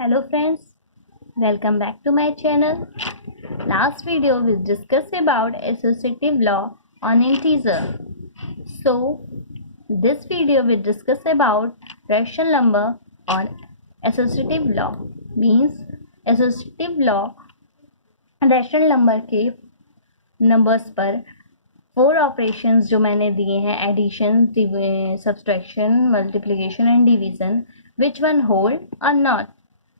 Hello friends, welcome back to my channel. Last video we discussed about associative law on integer. So this video we discuss about rational number on associative law. Means associative law rational number के numbers पर 4 operations जो मैंने दिए हैं addition, subtraction, multiplication and division, which one hold or not.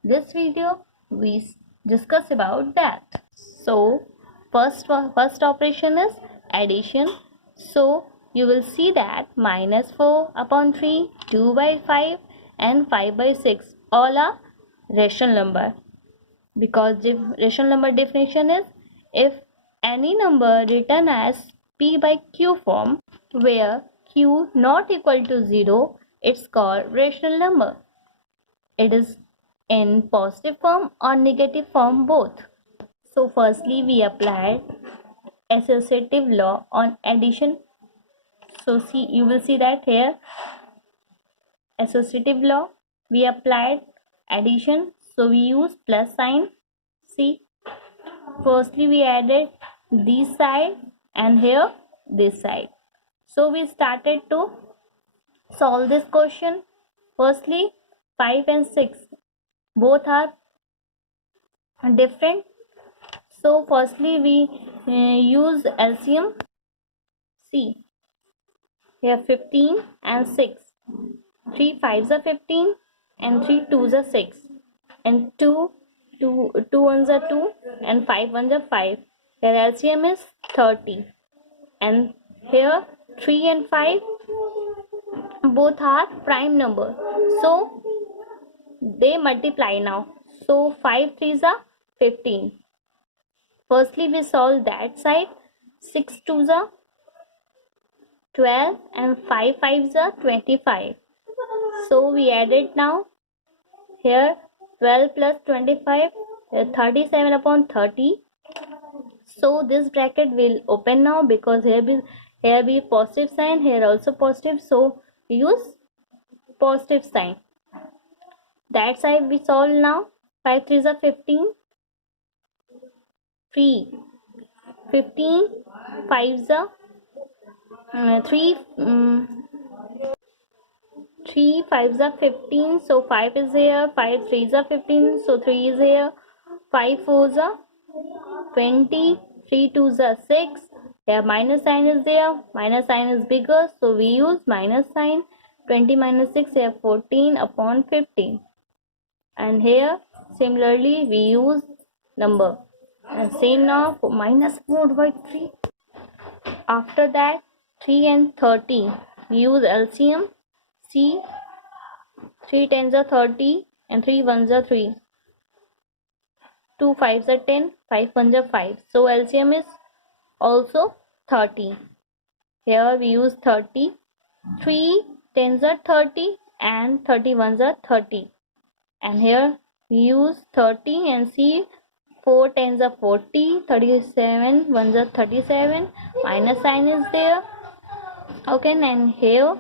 This video we discuss about that. So first operation is addition. So you will see that -4/3, 2/5 and 5/6 all are rational number, because the rational number definition is if any number written as p by q form where q not equal to 0, it's called rational number. It is in positive form or negative form both. So firstly we applied associative law on addition. So see, you will see that here associative law we applied addition, so we use plus sign. See, firstly we added this side and here this side. So we started to solve this question. Firstly 5 and 6 both are different. So firstly we use LCM. See here 15 and 6. 3 5s are 15 and 3 2s are 6 and 2 1s are 2 and 5 1s are 5. Here LCM is 30 and here 3 and 5 both are prime number, so they multiply now. So 5 3s are 15. Firstly we solve that side. 6 2s are 12 and 5 5s are 25. So we added now. Here 12 plus 25, 37/30. So this bracket will open now because here be positive sign, here also positive, so we use positive sign. That side we solve now. 5 3s are 15. 3 15 5s are 3 3 5s are 15, so 5 is here. 5 3s are 15, so 3 is here. 5 4s are 20. 3 2s are 6. Here minus sign is there. Minus sign is bigger, so we use minus sign. 20 minus 6, here 14/15. And here similarly we use number. And same now for -4/3. After that 3 and 30 we use LCM. See, 3 10s are 30 and 3 1s are 3. 2 5s are 10, 5 1s are 5. So LCM is also 30. Here we use 30. 3 10s are 30 and 31s are 30. And here we use 30 and see 4 10s are 40, 37 1s are 37. Minus sign is there. Okay, and here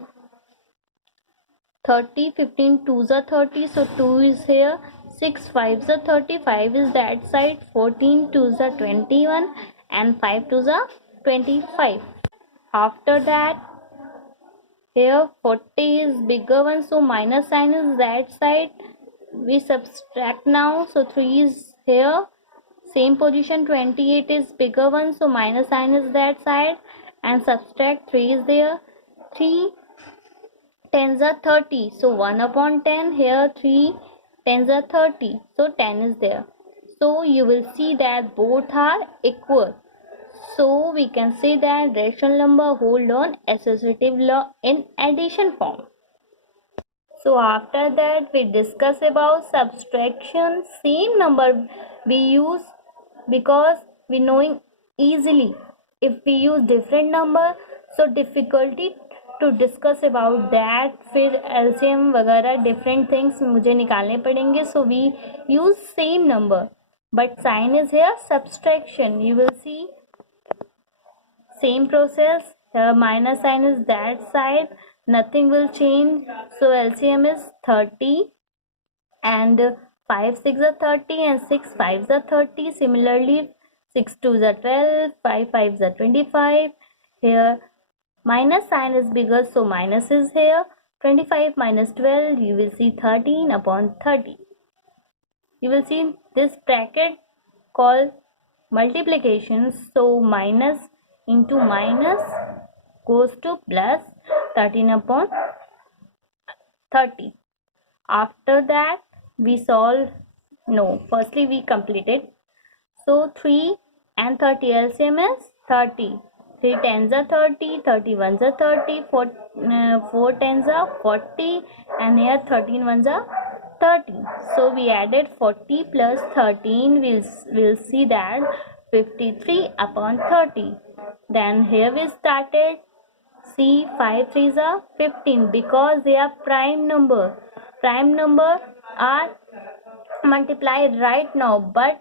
30 15 2s are 30, so 2 is here. 6 5s are 35 is that side. 14 2s are 21 and 5 2s are 25. After that here 40 is bigger one, so minus sign is that side. We subtract now, so 3 is here. Same position. 28 is bigger one, so minus sign is that side and subtract. 3 is there. 3 10s are 30, so 1/10. Here 3 10s are 30, so 10 is there. So you will see that both are equal. So we can say that rational number hold on associative law in addition form. So after that we discuss about subtraction. Same number we use because we knowing easily. If we use different number, so difficulty to discuss about that. फिर LCM वगैरह different things मुझे निकालने पड़ेंगे. So we use same number, but sign is here subtraction. You will see same process. Minus sign is that side. Nothing will change. So LCM is 30 and 5 6 are 30 and 6 5s are 30. Similarly, 6 2s are 12, 5 5s are 25. Here minus sign is bigger, so minus is here. 25 minus 12, you will see 13 upon 30. You will see this bracket called multiplication, so minus into minus goes to plus 13 upon 30. After that we solve, no, firstly we completed. So 3 and 30 LCM is 30. 3 tens are 30, 30 ones are 30, 4 tens are 40, and here 13 ones are 30. So we added 40 plus 13, we'll see that 53 upon 30. Then here we started. See, 5 threes are 15 because they are prime number. Prime number are multiplied right now, but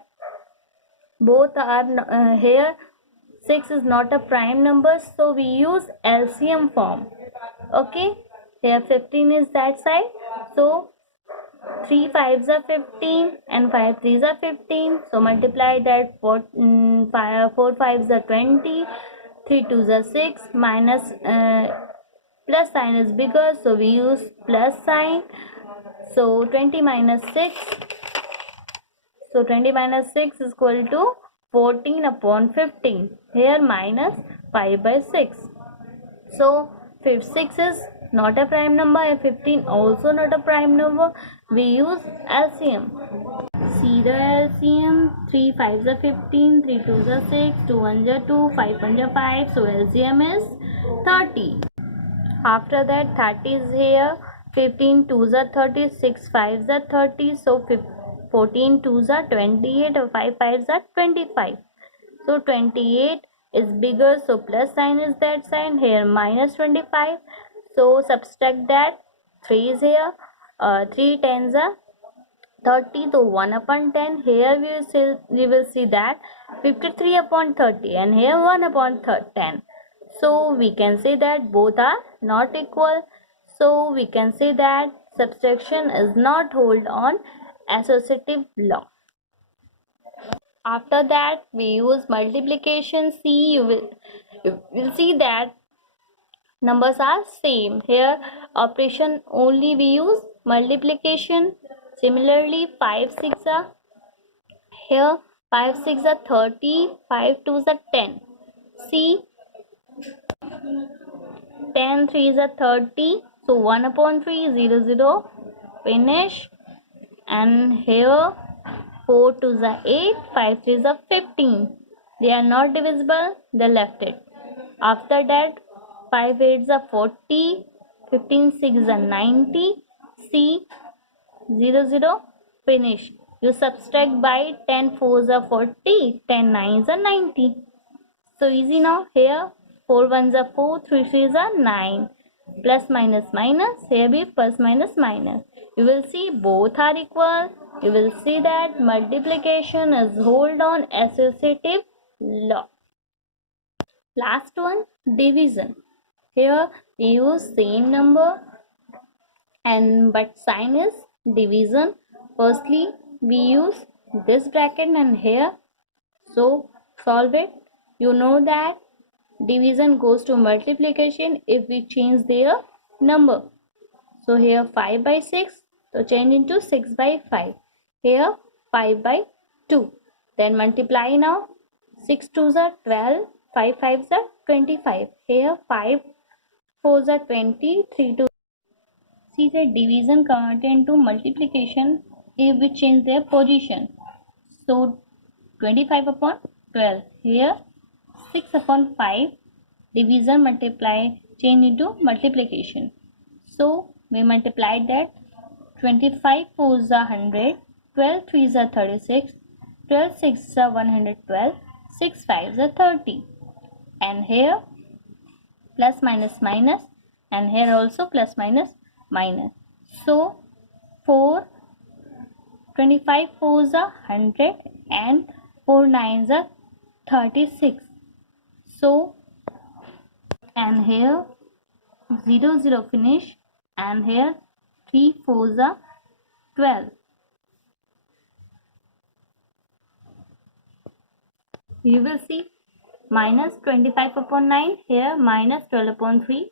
both are here. 6 is not a prime number, so we use LCM form. Okay, here 15 is that side, so 3 5s are 15 and 5 3s are 15, so multiply that. 4 5s are 20, 3 2s are 6, minus plus sign is bigger, so we use plus sign. So 20 minus 6, so 20 minus 6 is equal to 14 upon 15. Here minus 5 by 6. So 6 is not a prime number and 15 also not a prime number. We use LCM. See the LCM. 3 5s are 15, 3 2s are 6, 2 1s are 2, 5 1s are 5. So LCM is 30. After that 30 is here. 15 2s are 30, 6 5s are 30. So 14 2s are 28 or 5 5s are 25. So 28 is bigger, so plus sign is that sign. Here minus 25, so subtract that. 3 is here. 3 tens are 30, so 1 upon 10. Here we will see that 53 upon 30, and here 1 upon 10. So we can say that both are not equal. So we can say that subtraction is not hold on associative law. After that we use multiplication. See, you will see that numbers are same. Here operation only we use multiplication. Similarly 5 6 are here, 5 6 are 30, 5 2s are 10. See, 10 3s are 30, so 1 upon 3 0 0, finish. And here 4 2s are 8, 5 3s are 15. They are not divisible, they left it. After that 5 8s are 40, 15 6 are 90. See, 0 0, finish. You subtract by 10 4s are 40, 10 9s are 90. So easy now. Here 4 1s are 4, 3 3s are 9. Plus minus minus, here be plus minus minus. You will see both are equal. You will see that multiplication is hold on associative law. Last one, division. Here we use same number and but sign is division. Firstly we use this bracket and here, so solve it. You know that division goes to multiplication if we change their number. So here 5 by 6, so change into 6 by 5. Here 5 by 2. Then multiply now. 6 2s are 12, 5 5s are 25. Here 5 4s are 20, 3 2. See, the division converted into multiplication if we change their position. So 25 upon 12. Here 6 upon 5. Division multiply change into multiplication. So we multiplied that. 25 4s are 100, 12 3s are 36, 12 6s are 112, 6 5s are 30. And here plus minus minus, and here also plus minus minus. So 4 25 4s are 100 and 4 9s are 36. So, and here 0 0, finish, and here 3 4s are 12. you will see minus 25 upon 9, here minus 12 upon 3.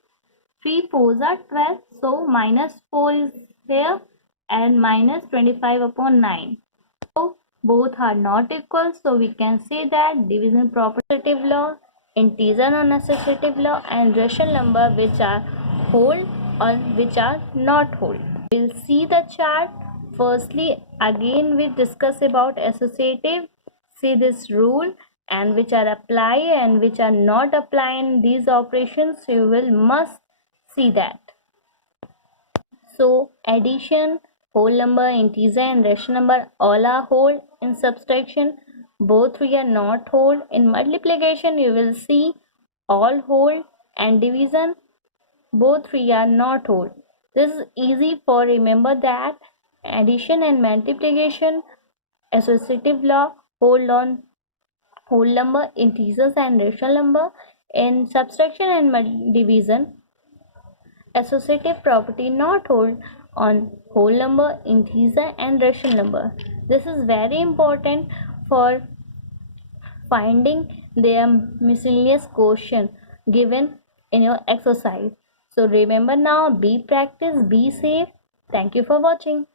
3 4s are 12, so minus 4 is here and minus 25 upon 9. So both are not equal, so we can say that division property law, integer non-associative law, and rational number which are whole or which are not whole. We'll see the chart. Firstly, again we discuss about associative. See this rule and which are apply and which are not apply in these operations. You will must see that. So addition, whole number, integer and rational number all are whole. In subtraction, both three are not whole. In multiplication, you will see all whole, and division, both three are not whole. This is easy for remember that addition and multiplication, associative law, hold on whole number, integers and rational number. In subtraction and division, associative property not hold on whole number, integer and rational number. This is very important for finding their miscellaneous question given in your exercise. So remember now, be practice, be safe. Thank you for watching.